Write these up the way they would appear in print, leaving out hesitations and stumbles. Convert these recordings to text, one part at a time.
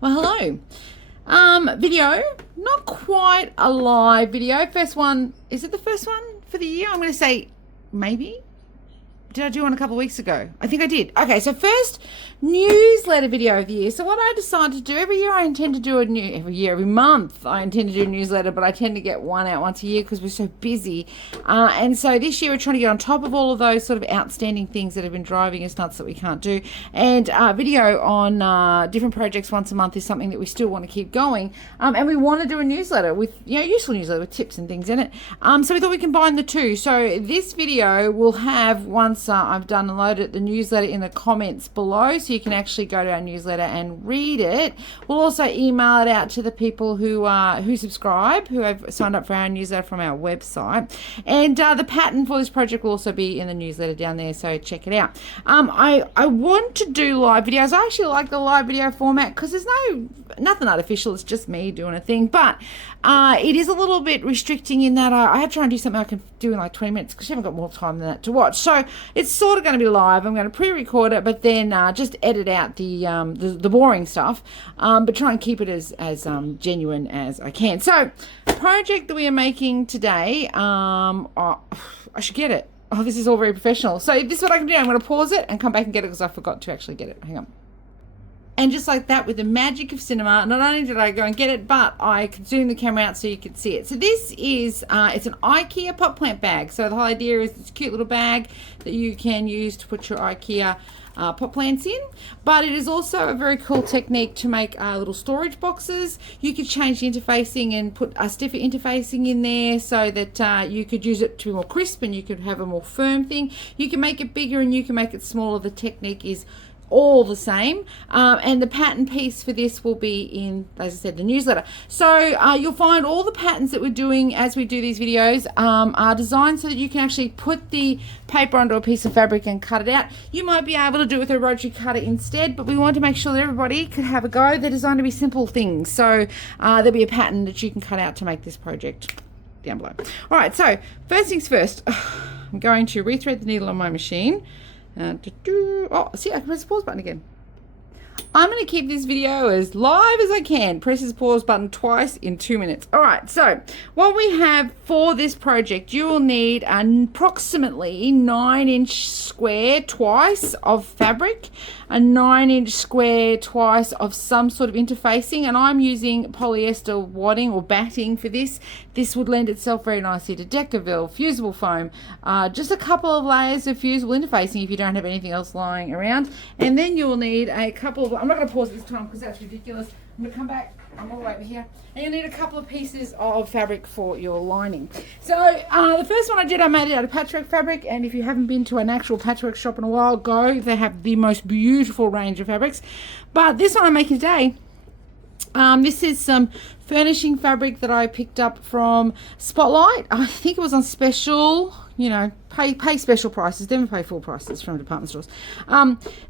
Well, hello. Video, not quite a live video. First one, is it the first one for the year? I'm going to say maybe. Did I do one a couple of weeks ago? I think I did. Okay, so first newsletter video of the year. So what I decided to do every year, I intend to do every month I intend to do a newsletter, but I tend to get one out once a year because we're so busy. And so this year we're trying to get on top of all of those sort of outstanding things that have been driving us nuts that we can't do. And video on different projects once a month is something that we still want to keep going. And we want to do a newsletter with, useful newsletter with tips and things in it. So we thought we'd combine the two. So this video will have, once I've done and loaded the newsletter, in the comments below, so you can actually go to our newsletter and read it. We'll also email it out to the people who subscribe, who have signed up for our newsletter from our website. And the pattern for this project will also be in the newsletter down there, so check it out. I want to do live videos. I actually like the live video format because there's nothing artificial. It's just me doing a thing, but it is a little bit restricting in that I have to try and do something I can do in like 20 minutes because you haven't got more time than that to watch. So it's sort of going to be live. I'm going to pre-record it, but then just edit out the boring stuff, but try and keep it as genuine as I can. So the project that we are making today, I should get it. Oh, this is all very professional. So this is what I can do. I'm going to pause it and come back and get it because I forgot to actually get it. Hang on. And just like that, with the magic of cinema, not only did I go and get it, but I could zoom the camera out so you could see it. So this is, it's an Ikea pot plant bag. So the whole idea is it's a cute little bag that you can use to put your Ikea pot plants in. But it is also a very cool technique to make little storage boxes. You could change the interfacing and put a stiffer interfacing in there so that you could use it to be more crisp and you could have a more firm thing. You can make it bigger and you can make it smaller. The technique is all the same, and the pattern piece for this will be in, as I said, the newsletter. So you'll find all the patterns that we're doing as we do these videos are designed so that you can actually put the paper onto a piece of fabric and cut it out. You might be able to do it with a rotary cutter instead, but we want to make sure that everybody could have a go. They're designed to be simple things, so there'll be a pattern that you can cut out to make this project down below. All right, so first things first, I'm going to rethread the needle on my machine. Oh, see, I can press the pause button again. I'm going to keep this video as live as I can. Press this pause button twice in 2 minutes. All right, so what we have for this project, you will need approximately 9-inch square twice of fabric, a 9-inch square twice of some sort of interfacing, and I'm using polyester wadding or batting for this. This would lend itself very nicely to Decaville, fusible foam, just a couple of layers of fusible interfacing if you don't have anything else lying around. And then you'll need a couple of, I'm not going to pause this time because that's ridiculous. I'm going to come back, I'm all the way over here. And you'll need a couple of pieces of fabric for your lining. So the first one I made it out of patchwork fabric, and if you haven't been to an actual patchwork shop in a while, go. They have the most beautiful range of fabrics. But this one I'm making today, this is some furnishing fabric that I picked up from Spotlight. I think it was on special, pay special prices, never pay full prices from department stores.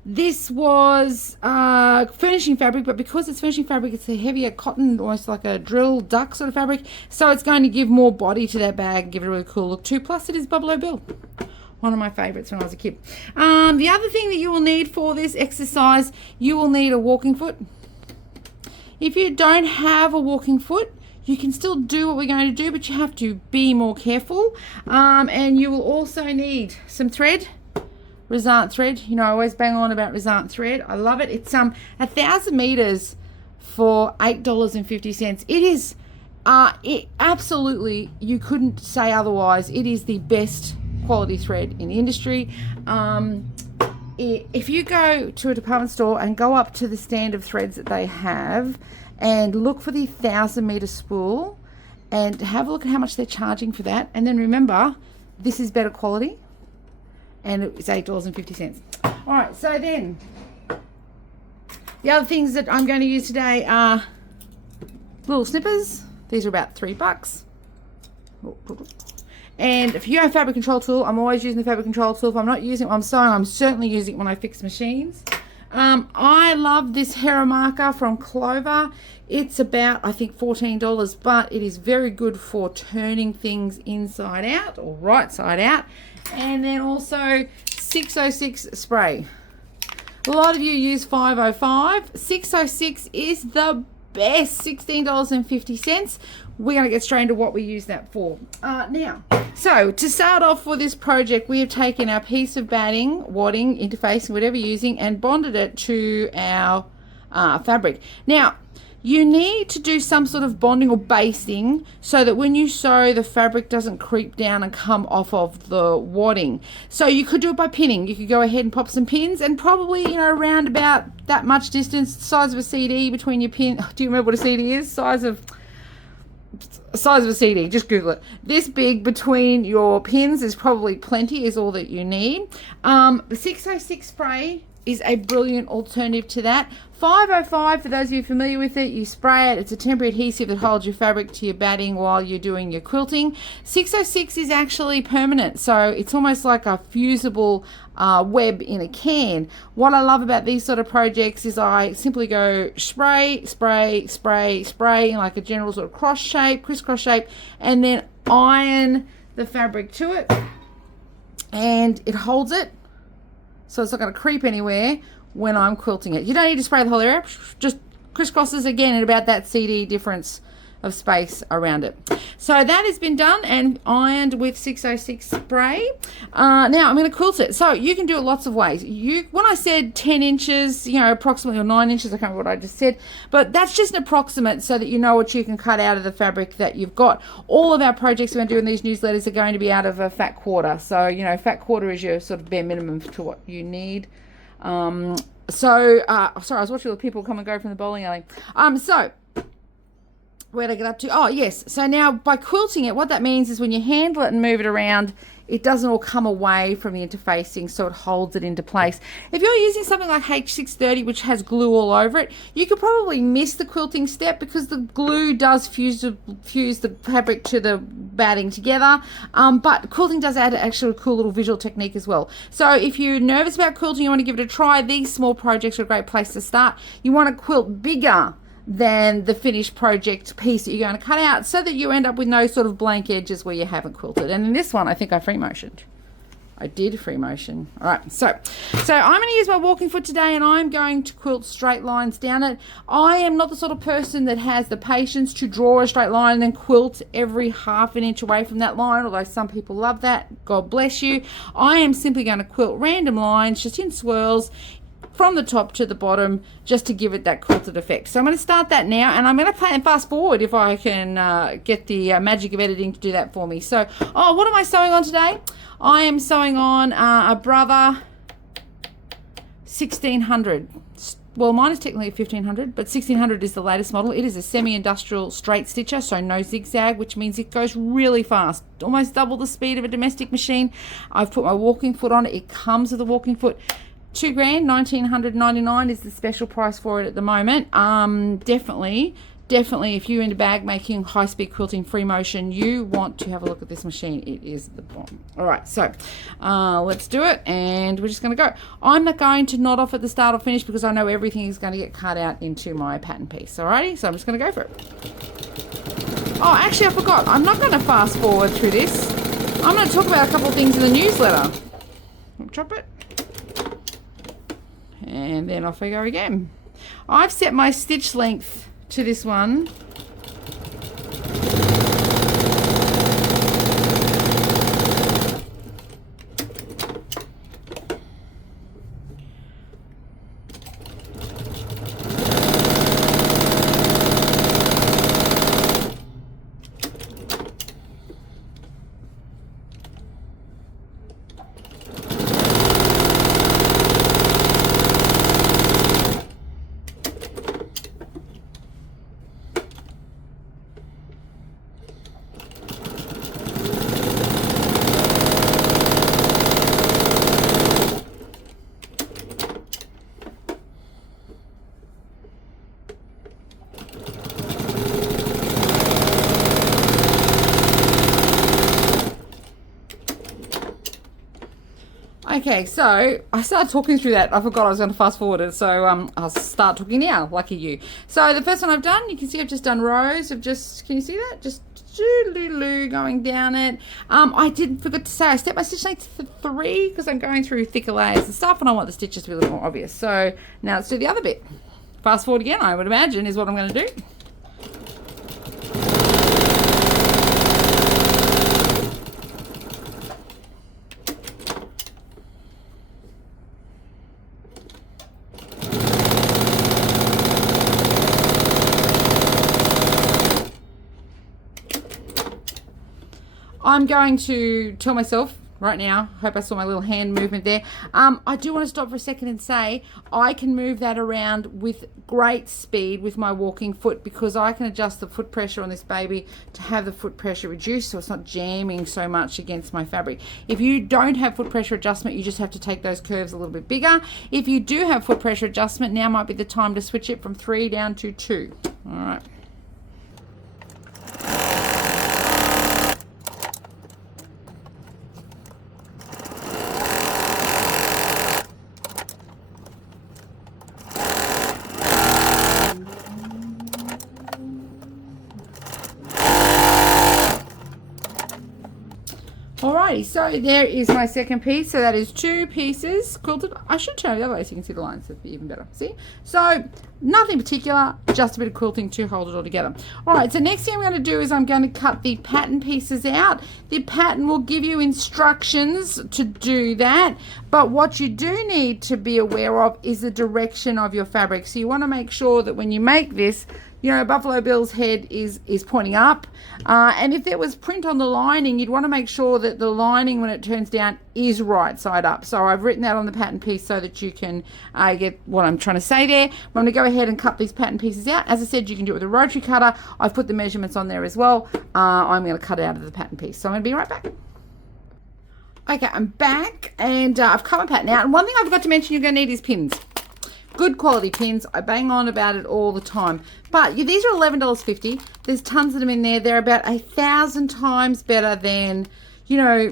This was furnishing fabric, but because it's furnishing fabric, it's a heavier cotton, almost like a drill duck sort of fabric, so it's going to give more body to that bag and give it a really cool look too. Plus it is Buffalo Bill, one of my favorites when I was a kid. The other thing that you will need for this exercise, you will need a walking foot. If you don't have a walking foot, you can still do what we're going to do, but you have to be more careful. And you will also need some thread, Resart thread. I always bang on about Resart thread. I love it. It's 1,000 meters for $8.50. It is, it absolutely, you couldn't say otherwise. It is the best quality thread in the industry. If you go to a department store and go up to the stand of threads that they have and look for the 1,000 meter spool and have a look at how much they're charging for that, and then remember, this is better quality and it's $8.50. All right, so then the other things that I'm going to use today are little snippers. These are about $3. And if you have a fabric control tool, I'm always using the fabric control tool. If I'm not using it when I'm sewing, I'm certainly using it when I fix machines. I love this Hera marker from Clover. It's about, I think, $14, but it is very good for turning things inside out or right side out. And then also 606 spray. A lot of you use 505. 606 is the best, $16.50. We're going to get straight into what we use that for. Now, so to start off for this project, we have taken our piece of batting, wadding, interfacing, whatever you're using, and bonded it to our fabric. Now, you need to do some sort of bonding or basting so that when you sew, the fabric doesn't creep down and come off of the wadding. So you could do it by pinning. You could go ahead and pop some pins and probably, you know, around about that much distance, size of a CD between your pin. Do you remember what a CD is? Size of a CD, just Google it. This big between your pins is probably plenty, is all that you need. The 606 spray is a brilliant alternative to that. 505, for those of you familiar with it, you spray it. It's a temporary adhesive that holds your fabric to your batting while you're doing your quilting. 606 is actually permanent, so it's almost like a fusible web in a can. What I love about these sort of projects is I simply go spray, spray, spray, spray in like a general sort of crisscross shape, and then iron the fabric to it, and it holds it. So it's not going to creep anywhere when I'm quilting it. You don't need to spray the whole area. Just crisscrosses again at about that CD difference of space around it. So that has been done and ironed with 606 spray. Now I'm going to quilt it. So you can do it lots of ways. When I said 10 inches, you know, approximately, or 9 inches, I can't remember what I just said, but that's just an approximate so that you know what you can cut out of the fabric that you've got. All of our projects we're going to do in these newsletters are going to be out of a fat quarter. So, you know, fat quarter is your sort of bare minimum to what you need. Sorry, I was watching all the people come and go from the bowling alley. So where did I get up to? Oh, yes. So now by quilting it, what that means is when you handle it and move it around, it doesn't all come away from the interfacing, so it holds it into place. If you're using something like H630, which has glue all over it, you could probably miss the quilting step because the glue does fuse the fabric to the batting together. But quilting does add actually a cool little visual technique as well. So if you're nervous about quilting, you want to give it a try, these small projects are a great place to start. You want to quilt bigger than the finished project piece that you're going to cut out so that you end up with no sort of blank edges where you haven't quilted. And in this one, I think I free motioned. I did free motion. All right, so I'm going to use my walking foot today and I'm going to quilt straight lines down it. I am not the sort of person that has the patience to draw a straight line and then quilt every half an inch away from that line, although some people love that. God bless you. I am simply going to quilt random lines just in swirls from the top to the bottom just to give it that quilted effect. So I'm going to start that now and I'm going to play and fast forward if I can get the magic of editing to do that for me. So, what am I sewing on today? I am sewing on a Brother 1600. Well, mine is technically a 1500, but 1600 is the latest model. It is a semi-industrial straight stitcher, so no zigzag, which means it goes really fast, almost double the speed of a domestic machine. I've put my walking foot on it. It comes with a walking foot. $2,000, $1,999 is the special price for it at the moment. Definitely if you're into bag making, high-speed quilting, free motion, you want to have a look at this machine. It is the bomb. All right, so let's do it, and we're just going to go. I'm not going to knot off at the start or finish because I know everything is going to get cut out into my pattern piece. Alrighty, so I'm just going to go for it. Oh, actually, I forgot. I'm not going to fast forward through this. I'm going to talk about a couple of things in the newsletter. Drop it. And then off I go again. I've set my stitch length to this one Okay, so I started talking through that. I forgot I was going to fast forward it, so I'll start talking now. Lucky you. So the first one I've done, you can see I've just done rows of just, can you see that? Just going down it. I did forget to say I set my stitch length to 3 because I'm going through thicker layers and stuff, and I want the stitches to be a little more obvious. So now let's do the other bit. Fast forward again, I would imagine, is what I'm going to do. I'm going to tell myself right now, hope I saw my little hand movement there. I do want to stop for a second and say I can move that around with great speed with my walking foot because I can adjust the foot pressure on this baby to have the foot pressure reduced so it's not jamming so much against my fabric. If you don't have foot pressure adjustment, you just have to take those curves a little bit bigger. If you do have foot pressure adjustment, now might be the time to switch it from 3 down to 2. All right. Alrighty, so there is my second piece. So that is 2 pieces quilted. I should show you the other way so you can see the lines. That'd be even better. See? So nothing particular, just a bit of quilting to hold it all together. Alright, so next thing I'm going to do is I'm going to cut the pattern pieces out. The pattern will give you instructions to do that. But what you do need to be aware of is the direction of your fabric. So you want to make sure that when you make this, you know, Buffalo Bill's head is pointing up. And if there was print on the lining, you'd want to make sure that the lining, when it turns down, is right side up. So I've written that on the pattern piece so that you can get what I'm trying to say there. I'm going to go ahead and cut these pattern pieces out. As I said, you can do it with a rotary cutter. I've put the measurements on there as well. I'm going to cut it out of the pattern piece. So I'm going to be right back. Okay, I'm back and I've cut my pattern out. And one thing I forgot to mention you're going to need is pins. Good quality pins. I bang on about it all the time. But these are $11.50. There's tons of them in there. They're about 1,000 times better than, you know,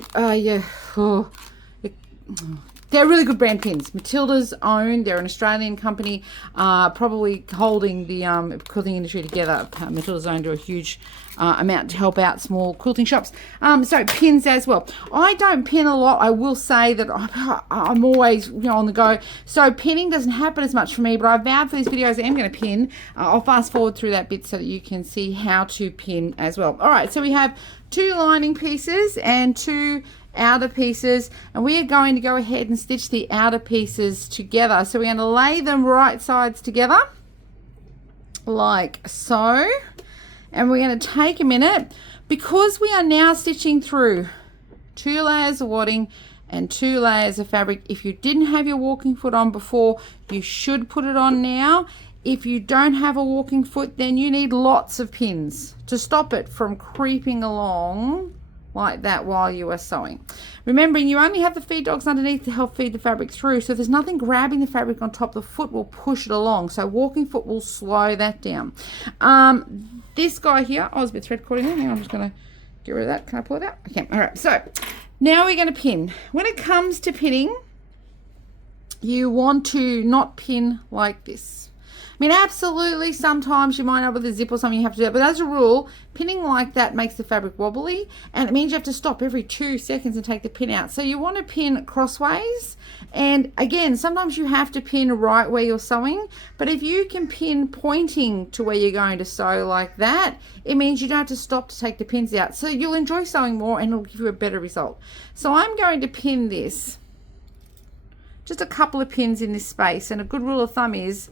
they're really good brand pins. Matilda's own. They're an Australian company, probably holding the quilting industry together. Matilda's own do a huge amount to help out small quilting shops. So pins as well. I don't pin a lot. I will say that I'm always, you know, on the go. So pinning doesn't happen as much for me, but I vowed for these videos I am going to pin. I'll fast forward through that bit so that you can see how to pin as well. All right, so we have 2 lining pieces and 2 outer pieces, and we are going to go ahead and stitch the outer pieces together. So we're going to lay them right sides together like so, and we're going to take a minute because we are now stitching through 2 layers of wadding and 2 layers of fabric. If you didn't have your walking foot on before, you should put it on now. If you don't have a walking foot, then you need lots of pins to stop it from creeping along like that while you are sewing. Remembering you only have the feed dogs underneath to help feed the fabric through, so there's nothing grabbing the fabric on top. The foot will push it along, so walking foot will slow that down. This guy here, I was a bit thread caught in there. I'm just going to get rid of that. Can I pull it out? Okay. All right, so now we're going to pin. When it comes to pinning, you want to not pin like this. I mean, absolutely, sometimes you might have with a zip or something you have to do it, but as a rule, pinning like that makes the fabric wobbly, and it means you have to stop every 2 seconds and take the pin out. So you want to pin crossways, and again, sometimes you have to pin right where you're sewing, but if you can pin pointing to where you're going to sew like that, it means you don't have to stop to take the pins out. So you'll enjoy sewing more and it'll give you a better result. So I'm going to pin this, just a couple of pins in this space, and a good rule of thumb is,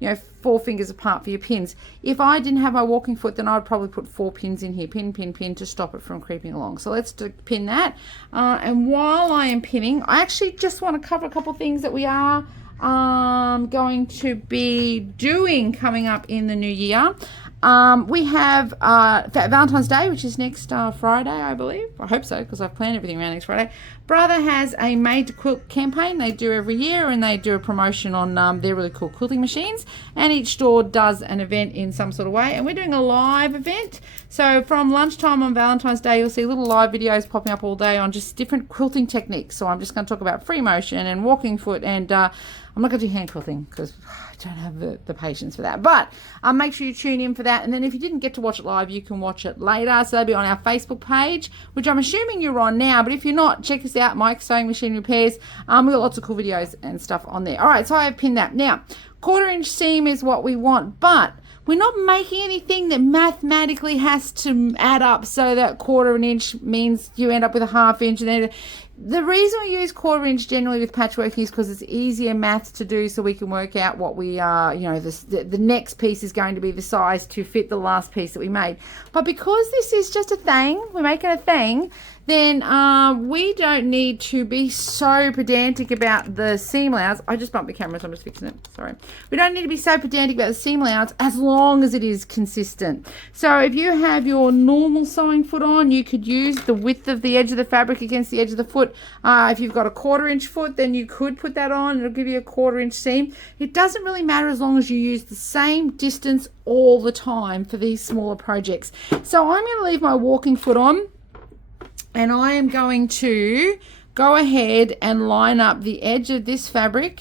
you know, 4 fingers apart for your pins. If I didn't have my walking foot, then I'd probably put 4 pins in here. Pin, pin, pin to stop it from creeping along. So let's pin that. And while I am pinning, I actually just want to cover a couple of things that we are going to be doing coming up in the new year. We have Valentine's Day, which is next Friday, I believe. I hope so, because I've planned everything around next Friday. Brother has a made to quilt campaign they do every year, and they do a promotion on their really cool quilting machines, and each store does an event in some sort of way, and we're doing a live event. So from lunchtime on Valentine's Day, you'll see little live videos popping up all day on just different quilting techniques. So I'm just going to talk about free motion and walking foot, and I'm not going to do hand quilting because I don't have the patience for that. But make sure you tune in for that. And then if you didn't get to watch it live, you can watch it later. So they'll be on our Facebook page, which I'm assuming you're on now. But if you're not, check us out, Mike's Sewing Machine Repairs. We've got lots of cool videos and stuff on there. All right, so I have pinned that. Now, 1/4 inch seam is what we want, but we're not making anything that mathematically has to add up so that 1/4 inch means you end up with a 1/2 inch. And then the reason we use 1/4 inch generally with patchworking is because it's easier maths to do, so we can work out what we are, the next piece is going to be the size to fit the last piece that we made. But because this is just a thing, we're making a thing, then we don't need to be so pedantic about the seam layouts. I just bumped the camera, so I'm just fixing it. Sorry. We don't need to be so pedantic about the seam layouts as long as it is consistent. So if you have your normal sewing foot on, you could use the width of the edge of the fabric against the edge of the foot. If you've got a 1/4 inch foot, then you could put that on. It'll give you a 1/4 inch seam. It doesn't really matter as long as you use the same distance all the time for these smaller projects. So I'm going to leave my walking foot on, and I am going to go ahead and line up the edge of this fabric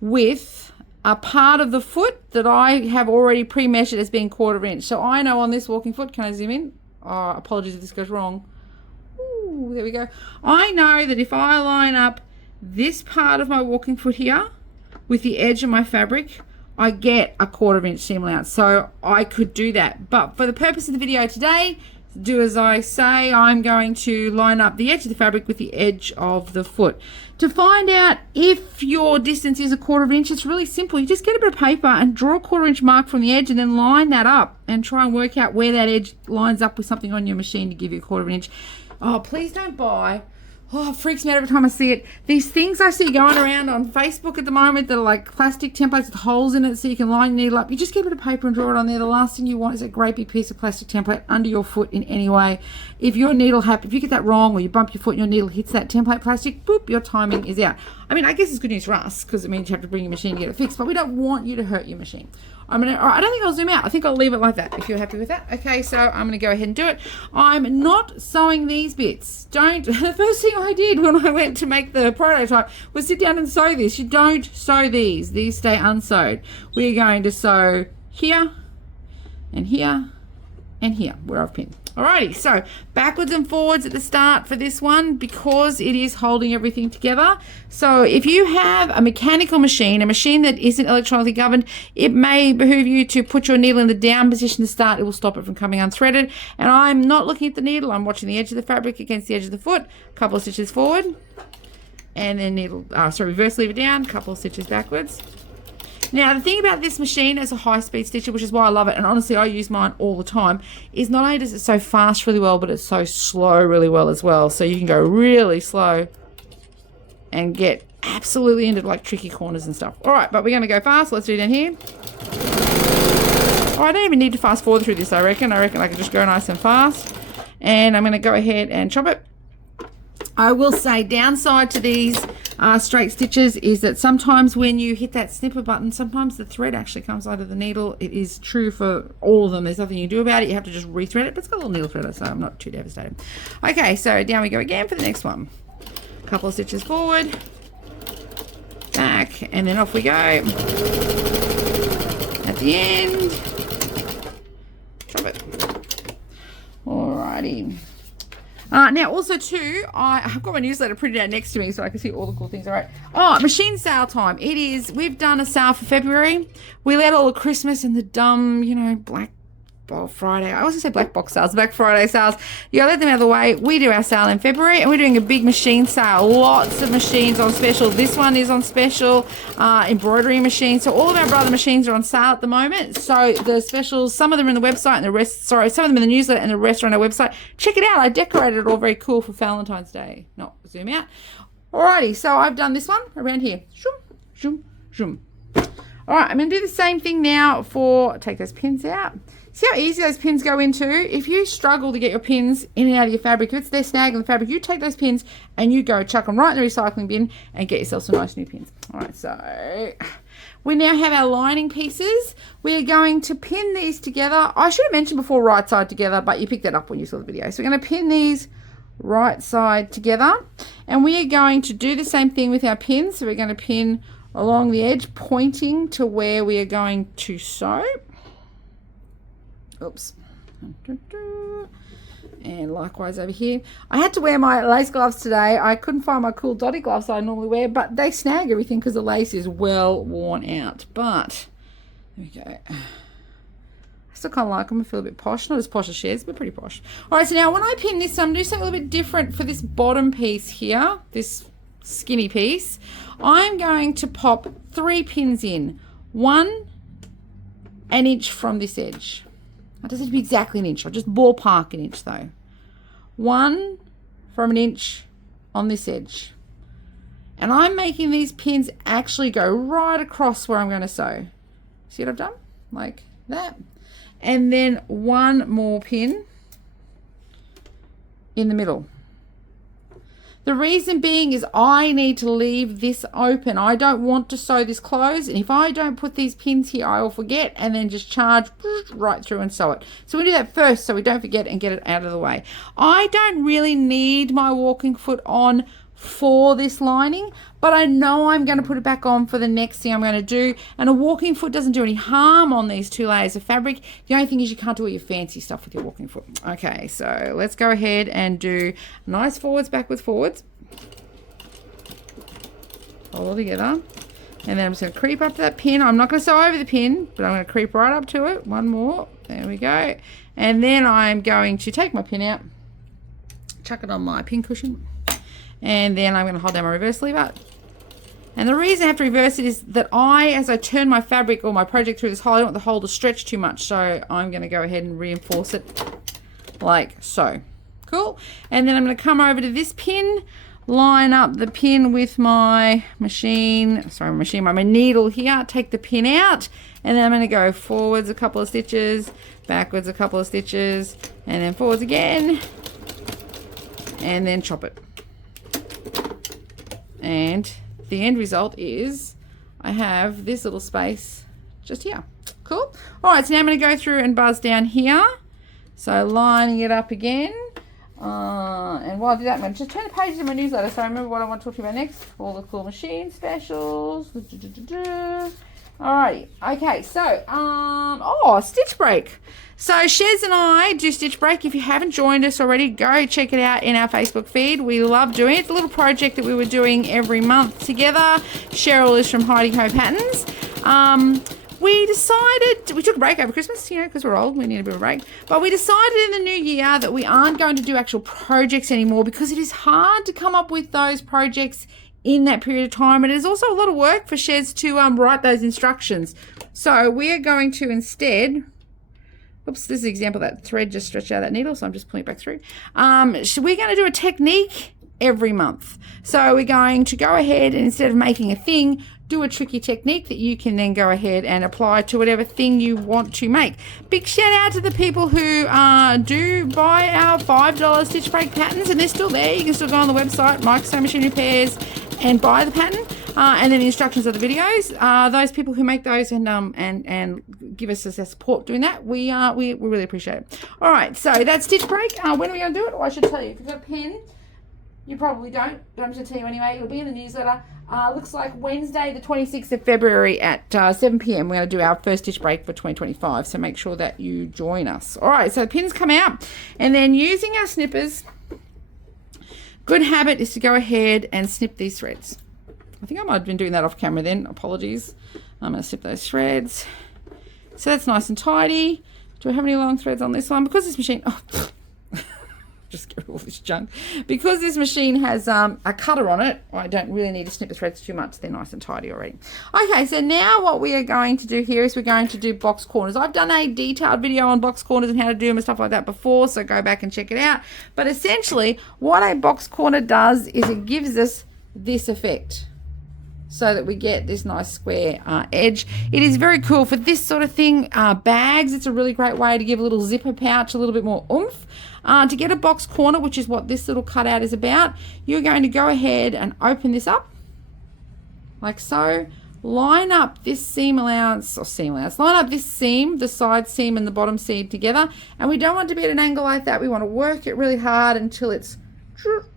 with a part of the foot that I have already pre-measured as being 1/4 inch. So I know on this walking foot, can I zoom in? Oh, apologies if this goes wrong. Ooh, there we go. I know that if I line up this part of my walking foot here with the edge of my fabric, I get a 1/4 inch seam allowance. So I could do that. But for the purpose of the video today, do as I say. I'm going to line up the edge of the fabric with the edge of the foot. To find out if your distance is a 1/4 inch, it's really simple. You just get a bit of paper and draw a 1/4 inch mark from the edge, and then line that up and try and work out where that edge lines up with something on your machine to give you a 1/4 inch. Oh, please don't buy. Oh, it freaks me out every time I see it. These things I see going around on Facebook at the moment that are like plastic templates with holes in it so you can line your needle up. You just get a bit of paper and draw it on there. The last thing you want is a great big piece of plastic template under your foot in any way. If your needle if you get that wrong, or you bump your foot and your needle hits that template plastic, boop, your timing is out. I mean, I guess it's good news for us because it means you have to bring your machine to get it fixed, but we don't want you to hurt your machine. I don't think I'll zoom out. I think I'll leave it like that if you're happy with that. Okay, so I'm going to go ahead and do it. I'm not sewing these bits. The first thing I did when I went to make the prototype was sit down and sew this. You don't sew these. These stay unsewed. We're going to sew here and here and here where I've pinned. Alrighty, so backwards and forwards at the start for this one because it is holding everything together. So if you have a mechanical machine, a machine that isn't electronically governed, it may behoove you to put your needle in the down position to start. It will stop it from coming unthreaded. And I'm not looking at the needle. I'm watching the edge of the fabric against the edge of the foot. Couple of stitches forward. And then reverse lever down. Couple of stitches backwards. Now, the thing about this machine as a high-speed stitcher, which is why I love it, and honestly I use mine all the time, is not only does it sew fast really well, but it's so slow really well as well. So you can go really slow and get absolutely into like tricky corners and stuff. All right, but we're going to go fast. Let's do it down here. Oh, I don't even need to fast forward through this, I reckon. I can just go nice and fast. And I'm going to go ahead and chop it. I will say downside to these straight stitches is that sometimes when you hit that snipper button, sometimes the thread actually comes out of the needle. It is true for all of them. There's nothing you can do about it. You have to just rethread it, but it's got a little needle threader, so I'm not too devastated. Okay, so down we go again for the next one. Couple of stitches forward, back, and then off we go. At the end, chop it. Alrighty. Now also too, I've got my newsletter printed out next to me so I can see all the cool things. All right. Oh, machine sale time. We've done a sale for February. We let all the Christmas and the dumb, Black Friday. I always say black box sales, Black Friday sales. You gotta let them out of the way. We do our sale in February and we're doing a big machine sale. Lots of machines on special. This one is on special. Embroidery machines. So all of our brother machines are on sale at the moment. So the specials, some of them are in the website and some of them in the newsletter and the rest are on our website. Check it out. I decorated it all very cool for Valentine's Day. No, zoom out. Alrighty, so I've done this one around here. Shoom, shoom, shoom. All right, I'm going to do the same thing now take those pins out. See how easy those pins go into? If you struggle to get your pins in and out of your fabric, if it's their snag in the fabric, you take those pins and you go chuck them right in the recycling bin and get yourself some nice new pins. All right, so we now have our lining pieces. We are going to pin these together. I should have mentioned before right side together, but you picked that up when you saw the video. So we're going to pin these right side together, and we are going to do the same thing with our pins. So we're going to pin along the edge, pointing to where we are going to sew. Oops. And likewise over here. I had to wear my lace gloves today. I couldn't find my cool dotty gloves I normally wear, but they snag everything because the lace is well worn out. But there we go. I still kind of like them. I feel a bit posh. Not as posh as Shez, but pretty posh. All right, so now when I pin this, I'm going to do something a little bit different for this bottom piece here, this skinny piece. I'm going to pop 3 pins in. 1 inch from this edge. It doesn't have to be exactly an inch. I'll just ballpark an inch though. 1 from an inch on this edge. And I'm making these pins actually go right across where I'm going to sew. See what I've done? Like that. And then 1 more pin in the middle. The reason being is I need to leave this open. I don't want to sew this closed, and if I don't put these pins here, I will forget and then just charge right through and sew it. So we do that first so we don't forget and get it out of the way. I don't really need my walking foot on for this lining, but I know I'm going to put it back on for the next thing I'm going to do, and a walking foot doesn't do any harm on these 2 layers of fabric. The only thing is you can't do all your fancy stuff with your walking foot. Okay, so let's go ahead and do nice forwards, backwards, forwards, all together, and then I'm just going to creep up to that pin. I'm not going to sew over the pin, but I'm going to creep right up to it. 1 more, there we go, and then I'm going to take my pin out, chuck it on my pin cushion, and then I'm going to hold down my reverse lever. And the reason I have to reverse it is that as I turn my fabric or my project through this hole, I don't want the hole to stretch too much. So I'm going to go ahead and reinforce it like so. Cool. And then I'm going to come over to this pin, line up the pin with my my needle here, take the pin out, and then I'm going to go forwards a couple of stitches, backwards a couple of stitches, and then forwards again, and then chop it. And the end result is I have this little space just here. Cool. All right, so now I'm going to go through and buzz down here. So lining it up again. And while I do that, I'm going to just turn the pages in my newsletter so I remember what I want to talk to you about next. All the cool machine specials. Alrighty. Okay, so, stitch break. So Shez and I do stitch break. If you haven't joined us already, go check it out in our Facebook feed. We love doing it. It's a little project that we were doing every month together. Cheryl is from Heidi Ho Patterns. We took a break over Christmas, because we're old, we need a bit of a break. But we decided in the new year that we aren't going to do actual projects anymore because it is hard to come up with those projects in that period of time. And it is also a lot of work for Shez to write those instructions. So we are going to instead, oops, this is an example that thread just stretched out of that needle, so I'm just pulling it back through. So we're going to do a technique every month. So we're going to go ahead and instead of making a thing, do a tricky technique that you can then go ahead and apply to whatever thing you want to make. Big shout out to the people who do buy our $5 stitch break patterns, and they're still there. You can still go on the website, Mike's Sewing Machine Repairs, and buy the pattern, and then the instructions of the videos. Those people who make those and give us their support doing that, we really appreciate it. All right, so that's stitch break. When are we going to do it? Well, I should tell you. If you've got a pen, you probably don't, but I'm just going to tell you anyway. It'll be in the newsletter. Looks like Wednesday the 26th of February at 7 p.m. We're going to do our first stitch break for 2025, so make sure that you join us. All right, so the pins come out, and then using our snippers, good habit is to go ahead and snip these threads. I think I might have been doing that off camera then, apologies. I'm going to snip those threads. So that's nice and tidy. Do I have any long threads on this one? Because this machine, just get rid of all this junk. Because this machine has a cutter on it, I don't really need to snip the threads too much. They're nice and tidy already. Okay, so now what we are going to do here is we're going to do box corners. I've done a detailed video on box corners and how to do them and stuff like that before, so go back and check it out. But essentially, what a box corner does is it gives us this effect. so that we get this nice square edge. It is very cool for this sort of thing. Bags, it's a really great way to give a little zipper pouch a little bit more oomph. To get a box corner, which is what this little cutout is about, you're going to go ahead and open this up like so. Line up this seam allowance, line up this seam, the side seam and the bottom seam together, and we don't want it to be at an angle like that. We want to work it really hard until it's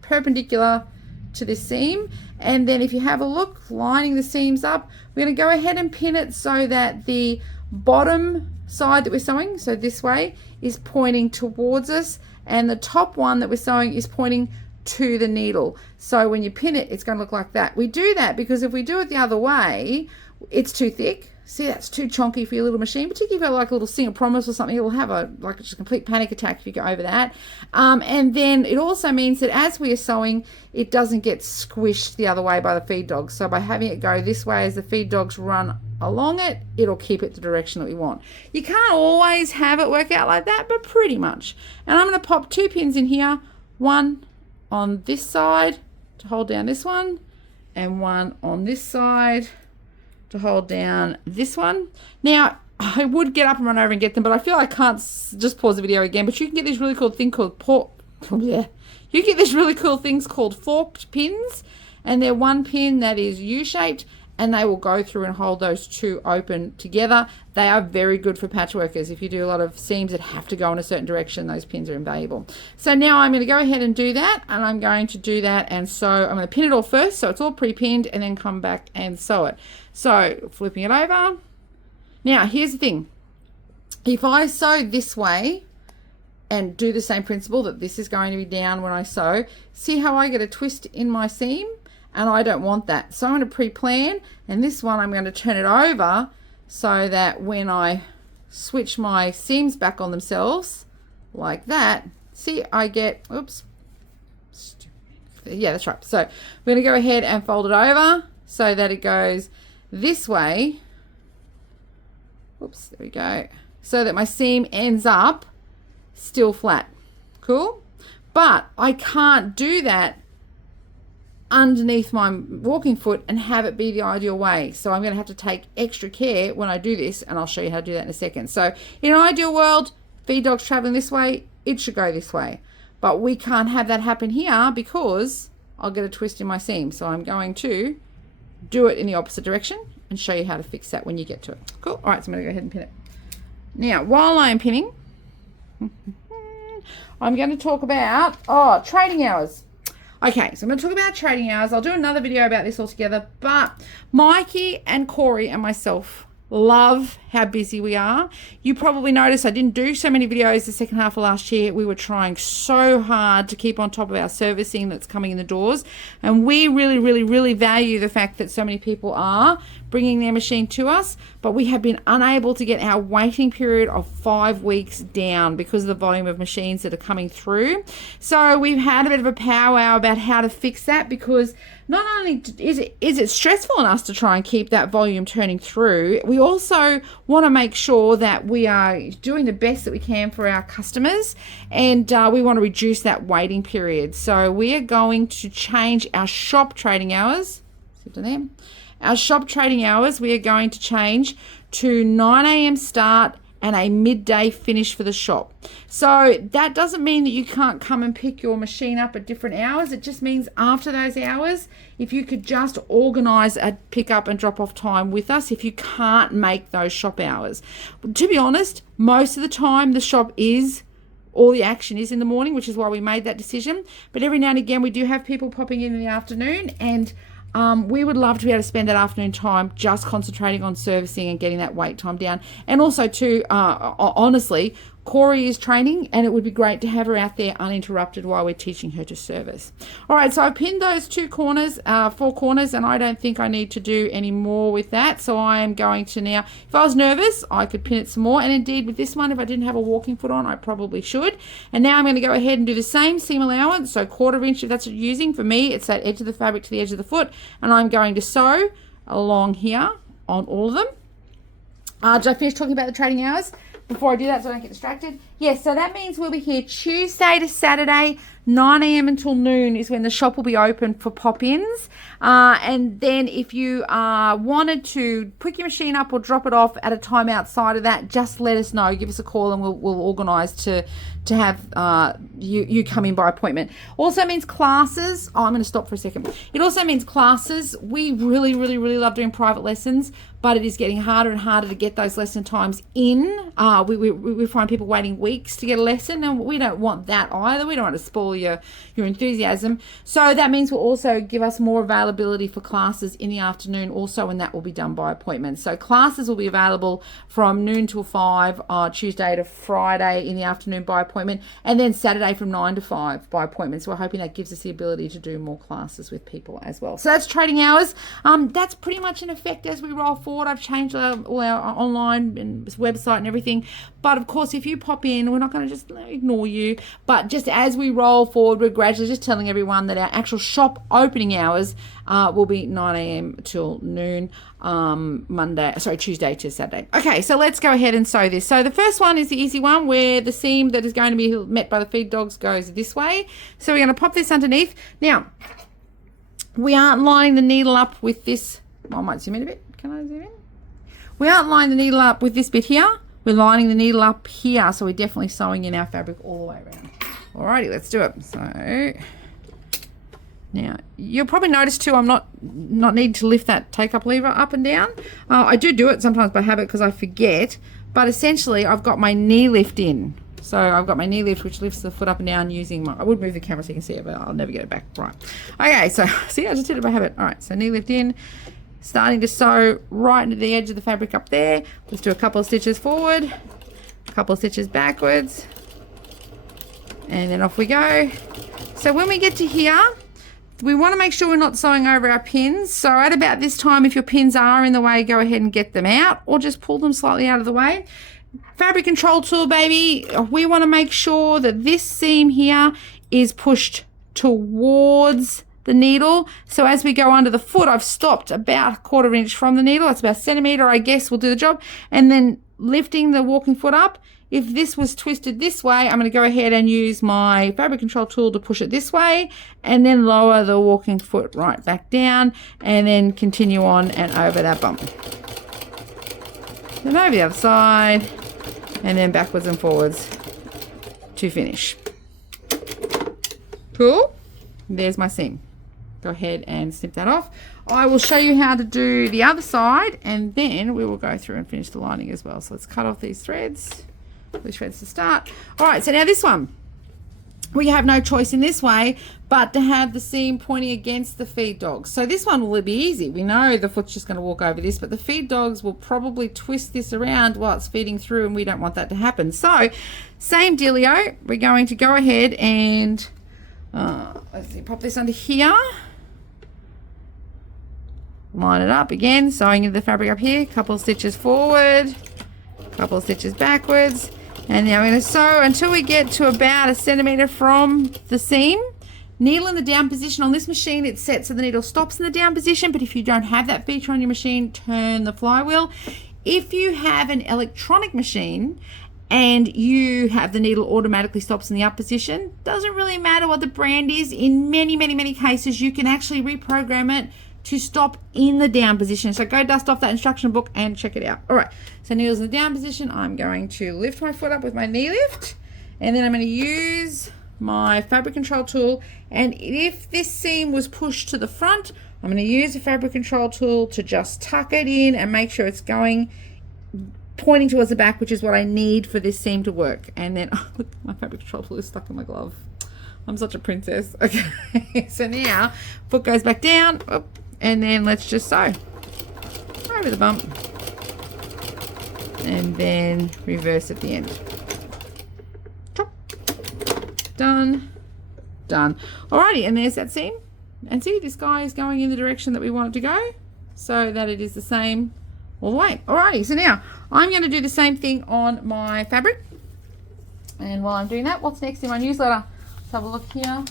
perpendicular to this seam. And then if you have a look, lining the seams up, we're going to go ahead and pin it so that the bottom side that we're sewing, so this way, is pointing towards us, and the top one that we're sewing is pointing to the needle. So when you pin it, it's going to look like that. We do that because if we do it the other way, it's too thick. See, that's too chonky for your little machine, particularly if you've got like a little Sing a Promise or something. It will have just a complete panic attack if you go over that. And then it also means that as we are sewing, it doesn't get squished the other way by the feed dogs. So by having it go this way as the feed dogs run along it, it'll keep it the direction that we want. You can't always have it work out like that, but pretty much. And I'm going to pop 2 pins in here, one on this side to hold down this one, and one on this side to hold down this one. Now, I would get up and run over and get them, but I feel I can't just pause the video again. But you can get this really cool thing called you get this really cool things called forked pins, and they're one pin that is U-shaped, and they will go through and hold those 2 open together. They are very good for patchworkers. If you do a lot of seams that have to go in a certain direction, those pins are invaluable. So now I'm going to go ahead and do that, and I'm going to do that, and so I'm going to pin it all first so it's all pre-pinned, and then come back and sew it. So flipping it over. Now here's the thing. If I sew this way and do the same principle, that this is going to be down when I sew, see how I get a twist in my seam? And I don't want that. So I'm going to pre-plan, and this one I'm going to turn it over so that when I switch my seams back on themselves like that, see, I get, oops, yeah, that's right. So we're going to go ahead and fold it over so that it goes this way. Oops, there we go. So that my seam ends up still flat. Cool? But I can't do that underneath my walking foot and have it be the ideal way. So I'm going to have to take extra care when I do this, and I'll show you how to do that in a second. So in an ideal world, feed dogs traveling this way, it should go this way. But we can't have that happen here because I'll get a twist in my seam. So I'm going to do it in the opposite direction and show you how to fix that when you get to it. Cool. All right, so I'm going to go ahead and pin it. Now, while I'm pinning, I'm going to talk about, trading hours. Okay, so I'm going to talk about trading hours. I'll do another video about this altogether, but Mikey and Corey and myself love how busy we are. You probably noticed I didn't do so many videos the second half of last year. We were trying so hard to keep on top of our servicing that's coming in the doors, and we really, really, really value the fact that so many people are bringing their machine to us, but we have been unable to get our waiting period of 5 weeks down because of the volume of machines that are coming through. So we've had a bit of a powwow about how to fix that, because not only is it stressful on us to try and keep that volume turning through, we also want to make sure that we are doing the best that we can for our customers, and we want to reduce that waiting period. So we are going to change our shop trading hours. Our shop trading hours, we are going to change to 9 a.m. start and a midday finish for the shop. So that doesn't mean that you can't come and pick your machine up at different hours. It just means after those hours, if you could just organize a pick up and drop off time with us if you can't make those shop hours. To be honest, most of the time the shop is, all the action is in the morning, which is why we made that decision. But every now and again, we do have people popping in the afternoon, and we would love to be able to spend that afternoon time just concentrating on servicing and getting that wait time down. And also too, honestly, Corey is training, and it would be great to have her out there uninterrupted while we're teaching her to service. All right, so I've pinned those 4 corners, and I don't think I need to do any more with that. So I am going to now, if I was nervous, I could pin it some more. And indeed with this one, if I didn't have a walking foot on, I probably should. And now I'm going to go ahead and do the same seam allowance. So 1/4 inch, if that's what you're using. For me, it's that edge of the fabric to the edge of the foot. And I'm going to sew along here on all of them. Did I finish talking about the trading hours? Before I do that, so I don't get distracted. Yes, so that means we'll be here Tuesday to Saturday, 9 a.m. until noon is when the shop will be open for pop-ins. And then if you wanted to pick your machine up or drop it off at a time outside of that, just let us know. Give us a call and we'll organise to have you come in by appointment. Also means classes. Oh, I'm going to stop for a second. It also means classes. We really, really, really love doing private lessons, but it is getting harder and harder to get those lesson times in. We find people waiting weeks to get a lesson, and we don't want that either. We don't want to spoil your enthusiasm. So that means we'll also give us more availability for classes in the afternoon also, and that will be done by appointment. So classes will be available from noon till 5, Tuesday to Friday in the afternoon by appointment, and then Saturday from 9 to 5 by appointment. So we're hoping that gives us the ability to do more classes with people as well. So that's trading hours. That's pretty much in effect as we roll forward. I've changed all our online and website and everything. But of course, if you pop in, we're not going to just ignore you. But just as we roll forward, we're gradually just telling everyone that our actual shop opening hours will be 9 a.m. till noon, Tuesday to Saturday. Okay, so let's go ahead and sew this. So the first one is the easy one, where the seam that is going to be met by the feed dogs goes this way. So we're going to pop this underneath. Now, we aren't lining the needle up with this. I might zoom in a bit. Can I zoom in? We aren't lining the needle up with this bit here. We're lining the needle up here. So we're definitely sewing in our fabric all the way around. Alrighty, let's do it. So now you'll probably notice too, I'm not needing to lift that take-up lever up and down. I do it sometimes by habit because I forget. But essentially, I've got my knee lift in. So I've got my knee lift, which lifts the foot up and down using my... I would move the camera so you can see it, but I'll never get it back. Right. Okay, so see, I just did it by habit. All right, so knee lift in. Starting to sew right into the edge of the fabric up there. Let's do a couple of stitches forward, a couple of stitches backwards, and then off we go. So when we get to here, we want to make sure we're not sewing over our pins. So at about this time, if your pins are in the way, go ahead and get them out, or just pull them slightly out of the way. Fabric control tool, baby. We want to make sure that this seam here is pushed towards the needle. So as we go under the foot, I've stopped about a 1/4 inch from the needle. That's about a centimetre, I guess, will do the job. And then lifting the walking foot up. If this was twisted this way, I'm going to go ahead and use my fabric control tool to push it this way, and then lower the walking foot right back down, and then continue on and over that bump. Then over the other side, and then backwards and forwards to finish. Cool. There's my seam. Go ahead and snip that off. I will show you how to do the other side, and then we will go through and finish the lining as well. So let's cut off these threads to start. All right, so now this one, we have no choice in this way but to have the seam pointing against the feed dogs. So this one will be easy. We know the foot's just going to walk over this, but the feed dogs will probably twist this around while it's feeding through, and we don't want that to happen. So same dealio, we're going to go ahead and let's see, pop this under here, line it up again, sewing into the fabric up here, couple of stitches forward, couple of stitches backwards, and now we're going to sew until we get to about a centimetre from the seam. Needle in the down position. On this machine, it's set so the needle stops in the down position, but if you don't have that feature on your machine, turn the flywheel. If you have an electronic machine and you have the needle automatically stops in the up position, doesn't really matter what the brand is. In many, many, many cases, you can actually reprogram it to stop in the down position. So go dust off that instruction book and check it out. All right, so needle's in the down position. I'm going to lift my foot up with my knee lift, and then I'm going to use my fabric control tool. And if this seam was pushed to the front, I'm going to use the fabric control tool to just tuck it in and make sure it's going pointing towards the back, which is what I need for this seam to work. And then, oh, look, my fabric control tool is stuck in my glove. I'm such a princess. Okay, so now foot goes back down, and then let's just sew over the bump, and then reverse at the end. Chop. Done. Done. Alrighty, and there's that seam. And see, this guy is going in the direction that we want it to go, so that it is the same all the way. Alrighty, so now I'm going to do the same thing on my fabric. And while I'm doing that, what's next in my newsletter? Let's have a look here.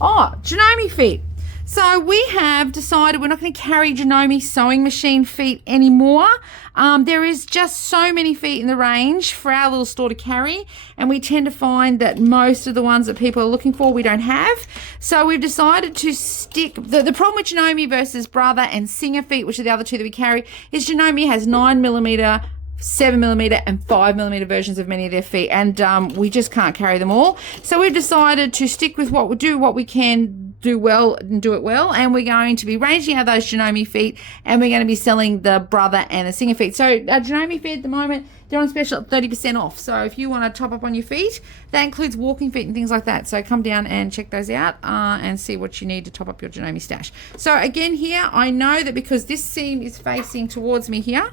Oh, Janome feet. So we have decided we're not going to carry Janome sewing machine feet anymore. There is just so many feet in the range for our little store to carry, and we tend to find that most of the ones that people are looking for we don't have. So we've decided to stick. The problem with Janome versus Brother and Singer feet, which are the other two that we carry, is Janome has 9mm, 7mm and 5mm versions of many of their feet, and we just can't carry them all. So we've decided to stick with what we can do well and do it well, and we're going to be ranging out those Janome feet, and we're going to be selling the Brother and the Singer feet. So our Janome feet at the moment, they're on special at 30% off. So if you want to top up on your feet, that includes walking feet and things like that. So come down and check those out and see what you need to top up your Janome stash. So again here, I know that because this seam is facing towards me here,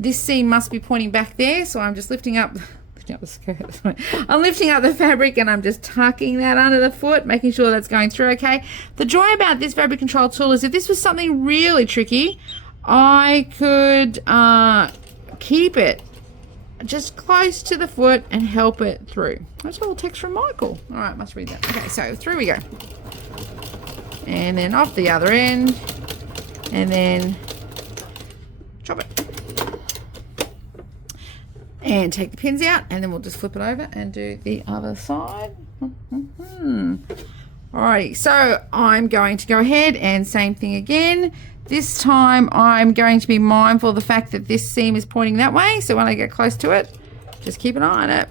this seam must be pointing back there, so I'm just lifting up the skirt. I'm lifting up the fabric and I'm just tucking that under the foot, making sure that's going through okay. The joy about this fabric control tool is if this was something really tricky, I could keep it just close to the foot and help it through. That's a little text from Michael. All right, must read that. Okay, so through we go. And then off the other end, and then chop it. And take the pins out, and then we'll just flip it over and do the other side. Alrighty, so I'm going to go ahead and same thing again. This time I'm going to be mindful of the fact that this seam is pointing that way, so when I get close to it, just keep an eye on it.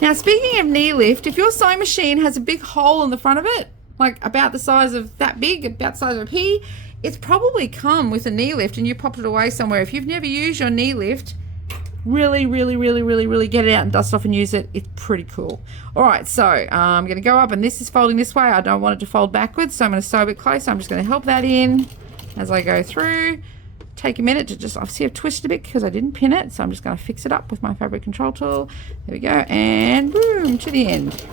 Now, speaking of knee lift, if your sewing machine has a big hole in the front of it, like about the size of that big, about the size of a pea, it's probably come with a knee lift and you popped it away somewhere. If you've never used your knee lift, really get it out and dust off and use it. It's pretty cool. All right, so I'm going to go up, and this is folding this way. I don't want it to fold backwards, so I'm going to sew a bit closer. I'm just going to help that in as I go through. Take a minute to just, I see I've twisted a bit because I didn't pin it, so I'm just going to fix it up with my fabric control tool. There we go, and boom, to the end.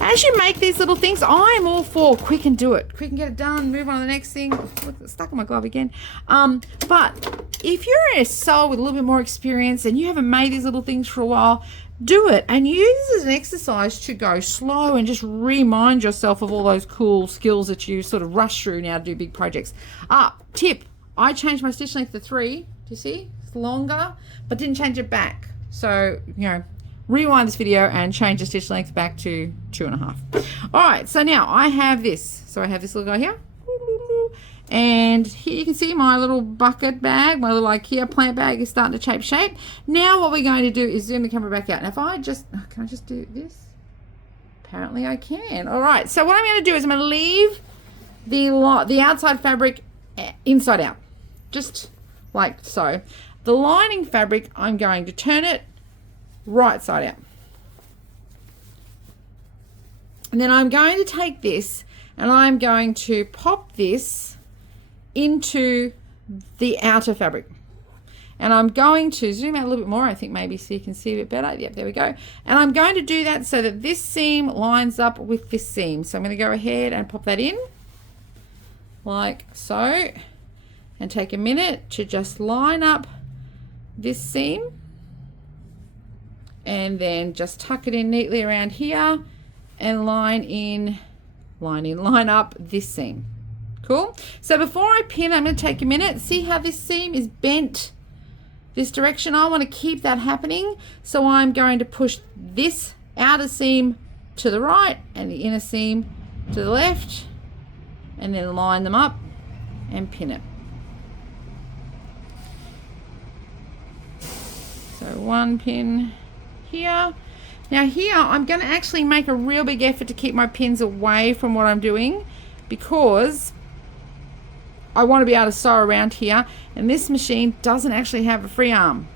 As you make these little things, I'm all for quick and do it. Quick and get it done, move on to the next thing. Look, it's stuck on my glove again. But if you're a sewer with a little bit more experience and you haven't made these little things for a while, do it and use this as an exercise to go slow and just remind yourself of all those cool skills that you sort of rush through now to do big projects. Tip, I changed my stitch length to 3. Do you see? It's longer, but didn't change it back. So, you know, rewind this video and change the stitch length back to 2.5. All right, so now I have this. So I have this little guy here. And here you can see my little bucket bag, my little Ikea plant bag is starting to take shape. Now what we're going to do is zoom the camera back out. And if I just, can I just do this? Apparently I can. All right, so what I'm going to do is I'm going to leave the outside fabric inside out, just like so. The lining fabric, I'm going to turn it right side out. And then I'm going to take this and I'm going to pop this into the outer fabric. And I'm going to zoom out a little bit more, I think maybe so you can see a bit better. Yep, there we go. And I'm going to do that so that this seam lines up with this seam. So I'm going to go ahead and pop that in like so. And take a minute to just line up this seam. And then just tuck it in neatly around here and line up this seam. Cool. So before I pin, I'm going to take a minute. See how this seam is bent this direction? I want to keep that happening. So I'm going to push this outer seam to the right and the inner seam to the left, and then line them up and pin it. So one pin here. Now here I'm going to actually make a real big effort to keep my pins away from what I'm doing, because I want to be able to sew around here, and this machine doesn't actually have a free arm.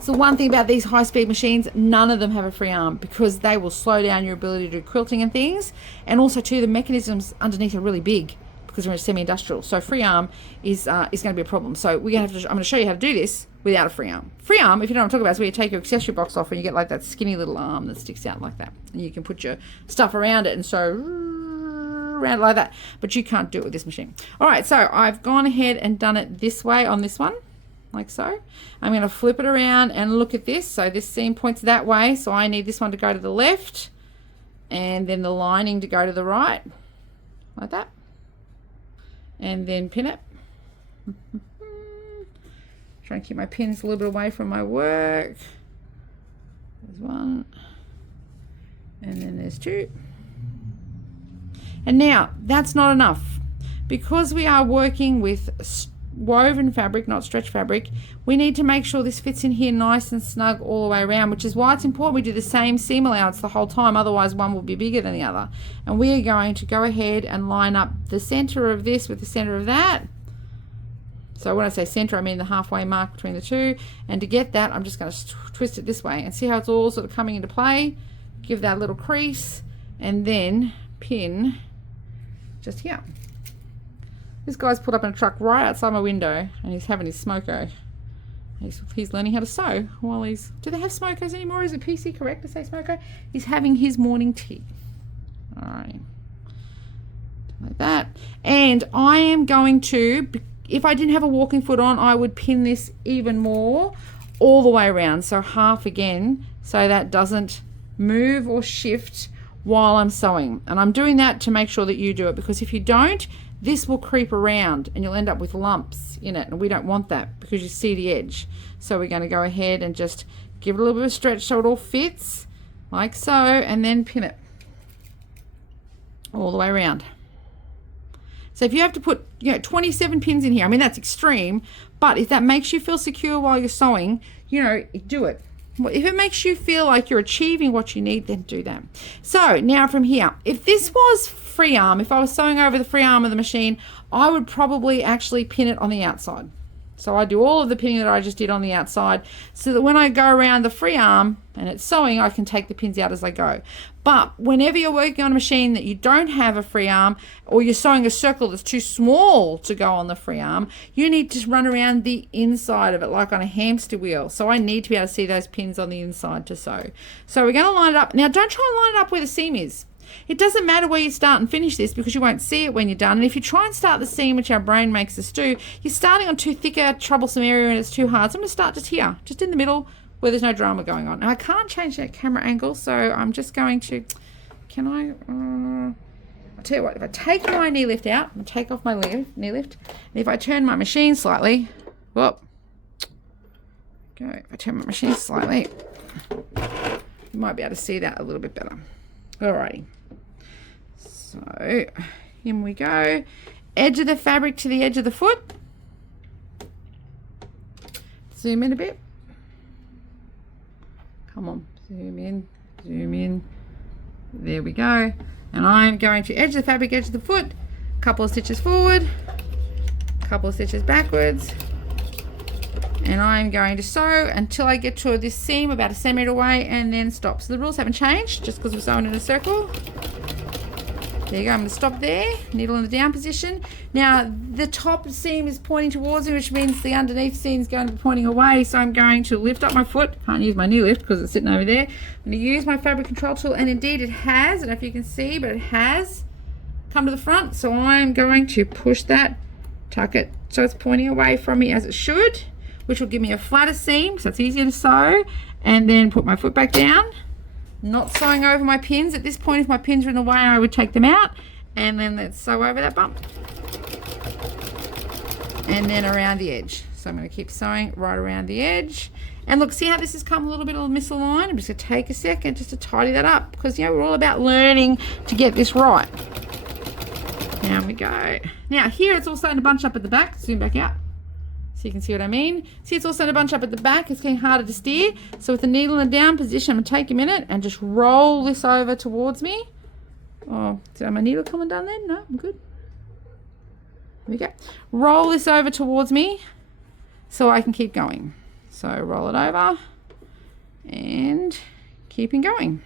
So one thing about these high-speed machines, none of them have a free arm, because they will slow down your ability to do quilting and things. And also too, the mechanisms underneath are really big because we're in a semi-industrial. So free arm is going to be a problem. So we're going to have to, I'm going to show you how to do this without a free arm. Free arm, if you know what I'm talking about, is where you take your accessory box off and you get like that skinny little arm that sticks out like that. And you can put your stuff around it and so around like that. But you can't do it with this machine. All right, so I've gone ahead and done it this way on this one, like so. I'm going to flip it around and look at this. So this seam points that way. So I need this one to go to the left. and then the lining to go to the right, like that, and then pin it. Try and keep my pins a little bit away from my work. There's one, and then there's two. And now that's not enough, because we are working with woven fabric, not stretch fabric. We need to make sure this fits in here nice and snug all the way around, which is why it's important we do the same seam allowance the whole time, otherwise one will be bigger than the other. And we are going to go ahead and line up the center of this with the center of that. So when I say center, I mean the halfway mark between the two. And to get that, I'm just going to twist it this way and see how it's all sort of coming into play. Give that a little crease and then pin just here. This guy's put up in a truck right outside my window and he's having his smoko. He's learning how to sew while he's... Do they have smokos anymore? Is it PC correct to say smoko? He's having his morning tea. Alright. Like that. And I am going to... If I didn't have a walking foot on, I would pin this even more all the way around. So half again, so that doesn't move or shift while I'm sewing. And I'm doing that to make sure that you do it, because if you don't, this will creep around and you'll end up with lumps in it. And we don't want that because you see the edge. So we're going to go ahead and just give it a little bit of stretch so it all fits, like so, and then pin it all the way around. So if you have to put, 27 pins in here, I mean, that's extreme, but if that makes you feel secure while you're sewing, do it. If it makes you feel like you're achieving what you need, then do that. So now from here, if this was free arm, if I was sewing over the free arm of the machine, I would probably actually pin it on the outside. So I do all of the pinning that I just did on the outside, so that when I go around the free arm and it's sewing, I can take the pins out as I go. But whenever you're working on a machine that you don't have a free arm, or you're sewing a circle that's too small to go on the free arm, you need to run around the inside of it like on a hamster wheel. So I need to be able to see those pins on the inside to sew. So we're going to line it up. Now don't try and line it up where the seam is. It doesn't matter where you start and finish this, because you won't see it when you're done. And if you try and start the seam, which our brain makes us do, you're starting on too thicker, troublesome area and it's too hard. So I'm going to start just here, just in the middle where there's no drama going on. Now I can't change that camera angle, so I'm just going to, I'll tell you what, if I take my knee lift out, and take off my knee lift, and if I turn my machine slightly, whoop, if I turn my machine slightly, you might be able to see that a little bit better. Alrighty. So, in we go. Edge of the fabric to the edge of the foot. Zoom in a bit. Come on. Zoom in. Zoom in. There we go. And I'm going to edge the fabric, edge of the foot. Couple of stitches forward. Couple of stitches backwards. And I'm going to sew until I get to this seam about a centimetre away and then stop. So the rules haven't changed just because we're sewing in a circle. There you go, I'm going to stop there, needle in the down position. Now the top seam is pointing towards me, which means the underneath seam is going to be pointing away. So I'm going to lift up my foot. Can't use my knee lift because it's sitting over there. I'm going to use my fabric control tool, and indeed it has, I don't know if you can see, but it has come to the front. So I'm going to push that, tuck it so it's pointing away from me as it should, which will give me a flatter seam so it's easier to sew, and then put my foot back down, not sewing over my pins. At this point, if my pins are in the way, I would take them out, and then let's sew over that bump and then around the edge. So I'm going to keep sewing right around the edge. And look, see how this has come a little bit misaligned? I'm just going to take a second just to tidy that up, because we're all about learning to get this right. There we go. Now here it's all starting to bunch up at the back. Zoom back out so you can see what I mean. See, it's all starting to bunch up at the back. It's getting harder to steer. So with the needle in the down position, I'm going to take a minute and just roll this over towards me. Oh, is my needle coming down then? No, I'm good. There we go. Roll this over towards me so I can keep going. So roll it over and keeping going.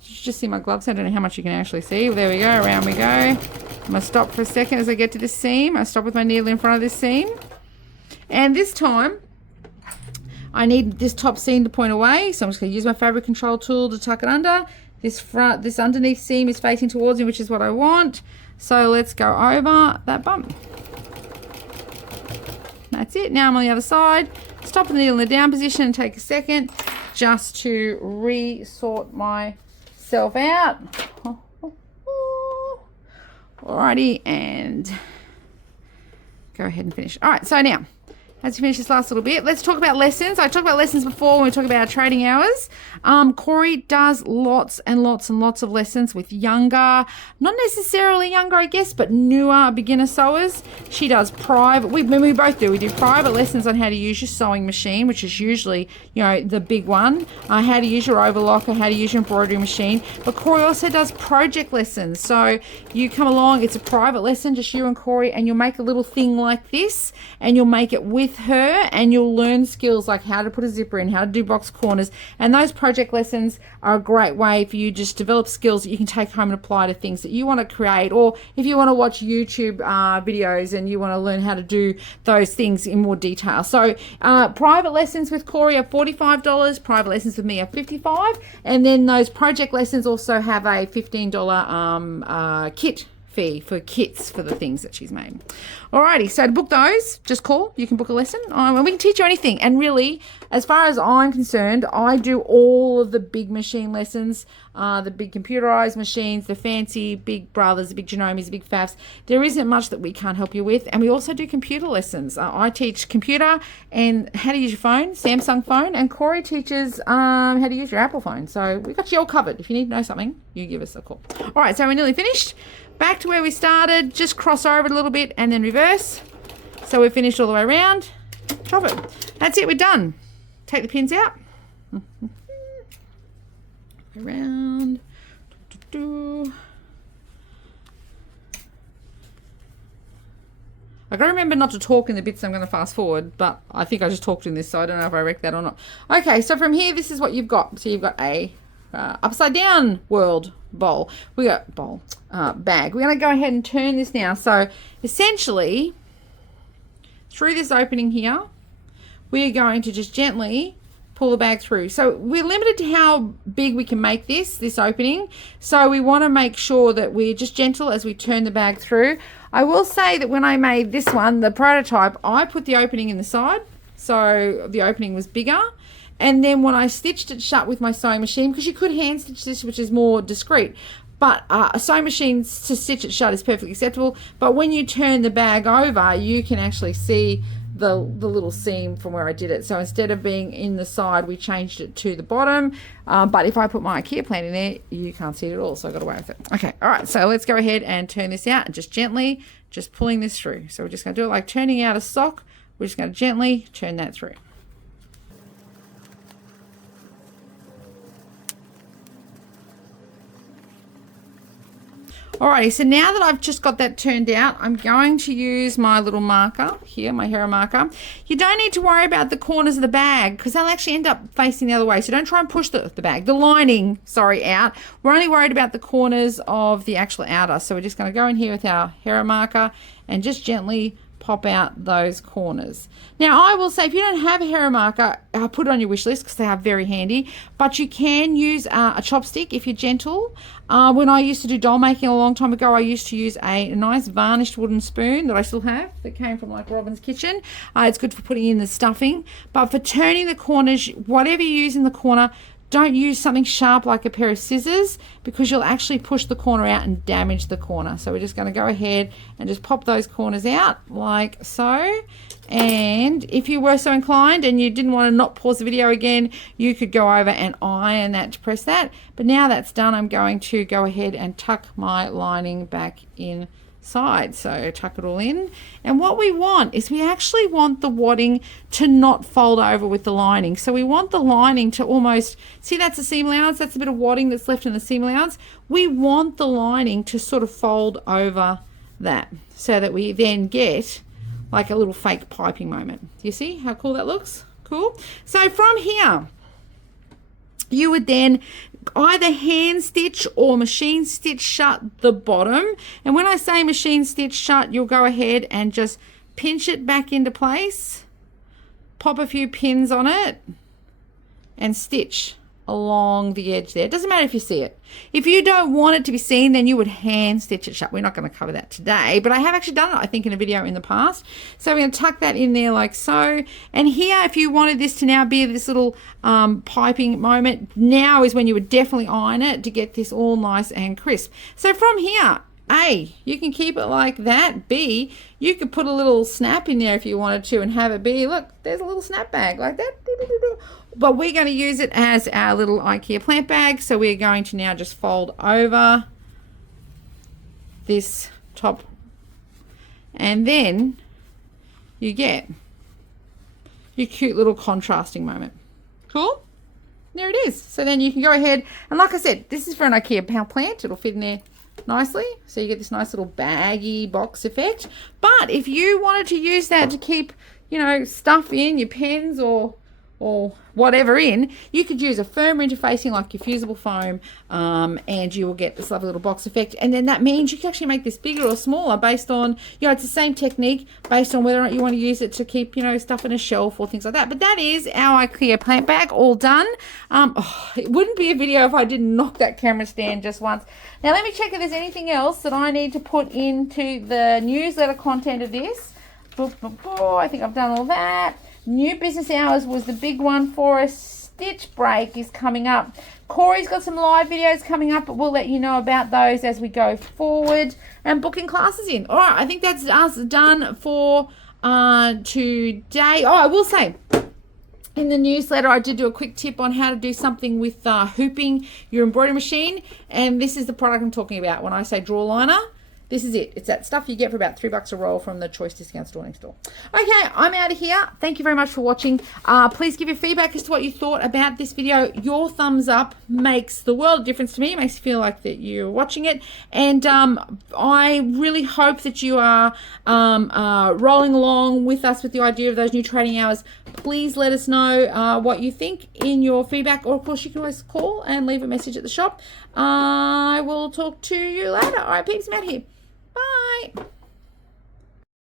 Just see my gloves. I don't know how much you can actually see. There we go. Around we go. I'm going to stop for a second as I get to this seam. I stop with my needle in front of this seam. And this time, I need this top seam to point away. So I'm just going to use my fabric control tool to tuck it under. This underneath seam is facing towards me, which is what I want. So let's go over that bump. That's it. Now I'm on the other side. Stop the needle in the down position and take a second just to re-sort myself out. Alrighty, and go ahead and finish. All right, so now, as you finish this last little bit, let's talk about lessons. I talked about lessons before when we talk about our trading hours. Corey does lots and lots and lots of lessons with younger, not necessarily younger, I guess, but newer beginner sewers. She does private, we both do. We do private lessons on how to use your sewing machine, which is usually, you know, the big one. How to use your overlocker, how to use your embroidery machine. But Corey also does project lessons. So you come along, it's a private lesson, just you and Corey, and you'll make a little thing like this, and you'll make it with her, and you'll learn skills like how to put a zipper in, how to do box corners. And those project lessons are a great way for you to just develop skills that you can take home and apply to things that you want to create, or if you want to watch YouTube videos and you want to learn how to do those things in more detail. So private lessons with Corey are $45, private lessons with me are $55, and then those project lessons also have a $15 kit fee for kits for the things that she's made. Alrighty, so to book those, just call. You can book a lesson, and we can teach you anything. And really, as far as I'm concerned, I do all of the big machine lessons, the big computerized machines, the fancy big brothers, the big Genomes, the big Fafs. There isn't much that we can't help you with. And we also do computer lessons. I teach computer and how to use your phone, Samsung phone, and Corey teaches how to use your Apple phone. So we got you all covered. If you need to know something, you give us a call. All right, so we're nearly finished. Back to where we started, just cross over it a little bit and then reverse. So we're finished all the way around. Chop it. That's it, we're done. Take the pins out. Around. I gotta remember not to talk in the bits I'm going to fast forward, but I think I just talked in this, so I don't know if I wrecked that or not. Okay, so from here, this is what you've got. So you've got a upside down world bowl. We got bag. We're going to go ahead and turn this now. So essentially, through this opening here, we're going to just gently pull the bag through. So we're limited to how big we can make this opening. So we want to make sure that we're just gentle as we turn the bag through. I will say that when I made this one, the prototype, I put the opening in the side. So the opening was bigger. And then when I stitched it shut with my sewing machine, because you could hand stitch this, which is more discreet, but a sewing machine to stitch it shut is perfectly acceptable. But when you turn the bag over, you can actually see the little seam from where I did it. So instead of being in the side, we changed it to the bottom. But if I put my Ikea plant in there, you can't see it at all. So I got away with it. Okay, all right. So let's go ahead and turn this out and just gently, just pulling this through. So we're just going to do it like turning out a sock. We're just going to gently turn that through. Alrighty, so now that I've just got that turned out, I'm going to use my little marker here, my hero marker. You don't need to worry about the corners of the bag because they'll actually end up facing the other way. So don't try and push the bag, the lining, sorry, out. We're only worried about the corners of the actual outer. So we're just going to go in here with our hero marker and just gently pop out those corners. Now I will say if you don't have a hero marker, put it on your wish list because they are very handy, but you can use a chopstick if you're gentle. When I used to do doll making a long time ago, I used to use a nice varnished wooden spoon that I still have that came from like Robin's Kitchen. It's good for putting in the stuffing, but for turning the corners, whatever you use in the corner, don't use something sharp like a pair of scissors because you'll actually push the corner out and damage the corner. So we're just going to go ahead and just pop those corners out like so. And if you were so inclined and you didn't want to not pause the video again, you could go over and iron that to press that. But now that's done, I'm going to go ahead and tuck my lining back in side. So tuck it all in, and what we want is we actually want the wadding to not fold over with the lining. So we want the lining to almost, see that's a seam allowance, that's a bit of wadding that's left in the seam allowance. We want the lining to sort of fold over that so that we then get like a little fake piping moment. Do you see how cool that looks? Cool. So from here you would then either hand stitch or machine stitch shut the bottom. And when I say machine stitch shut, you'll go ahead and just pinch it back into place, pop a few pins on it, and stitch along the edge there. It doesn't matter if you see it. If you don't want it to be seen, then you would hand stitch it shut. We're not going to cover that today, but I have actually done it, I think, in a video in the past. So we're going to tuck that in there like so. And here, if you wanted this to now be this little piping moment, now is when you would definitely iron it to get this all nice and crisp. So from here, A, you can keep it like that. B, you could put a little snap in there if you wanted to and have it be, look, there's a little snap bag like that. But we're going to use it as our little Ikea plant bag. So we're going to now just fold over this top. And then you get your cute little contrasting moment. Cool? There it is. So then you can go ahead. And like I said, this is for an Ikea plant. It'll fit in there nicely, so you get this nice little baggy box effect. But if you wanted to use that to keep, you know, stuff in your pens or whatever in, you could use a firmer interfacing like your fusible foam, and you will get this lovely little box effect. And then that means you can actually make this bigger or smaller based on, you know, it's the same technique based on whether or not you want to use it to keep, you know, stuff in a shelf or things like that. But that is our Ikea plant bag all done. It wouldn't be a video if I didn't knock that camera stand just once. Now let me check if there's anything else that I need to put into the newsletter content of this. I think I've done all that. New business hours was the big one for us. Stitch break is coming up. Corey's got some live videos coming up, but we'll let you know about those as we go forward. And booking classes in. All right, I think that's us done for today. Oh, I will say, in the newsletter, I did do a quick tip on how to do something with hooping your embroidery machine. And this is the product I'm talking about when I say draw liner. This is it. It's that stuff you get for about $3 a roll from the Choice Discount store next door. Okay, I'm out of here. Thank you very much for watching. Please give your feedback as to what you thought about this video. Your thumbs up makes the world of difference to me. It makes you feel like that you're watching it. And I really hope that you are rolling along with us with the idea of those new trading hours. Please let us know what you think in your feedback, or of course you can always call and leave a message at the shop. I will talk to you later. All right, peeps, I'm out here. Bye.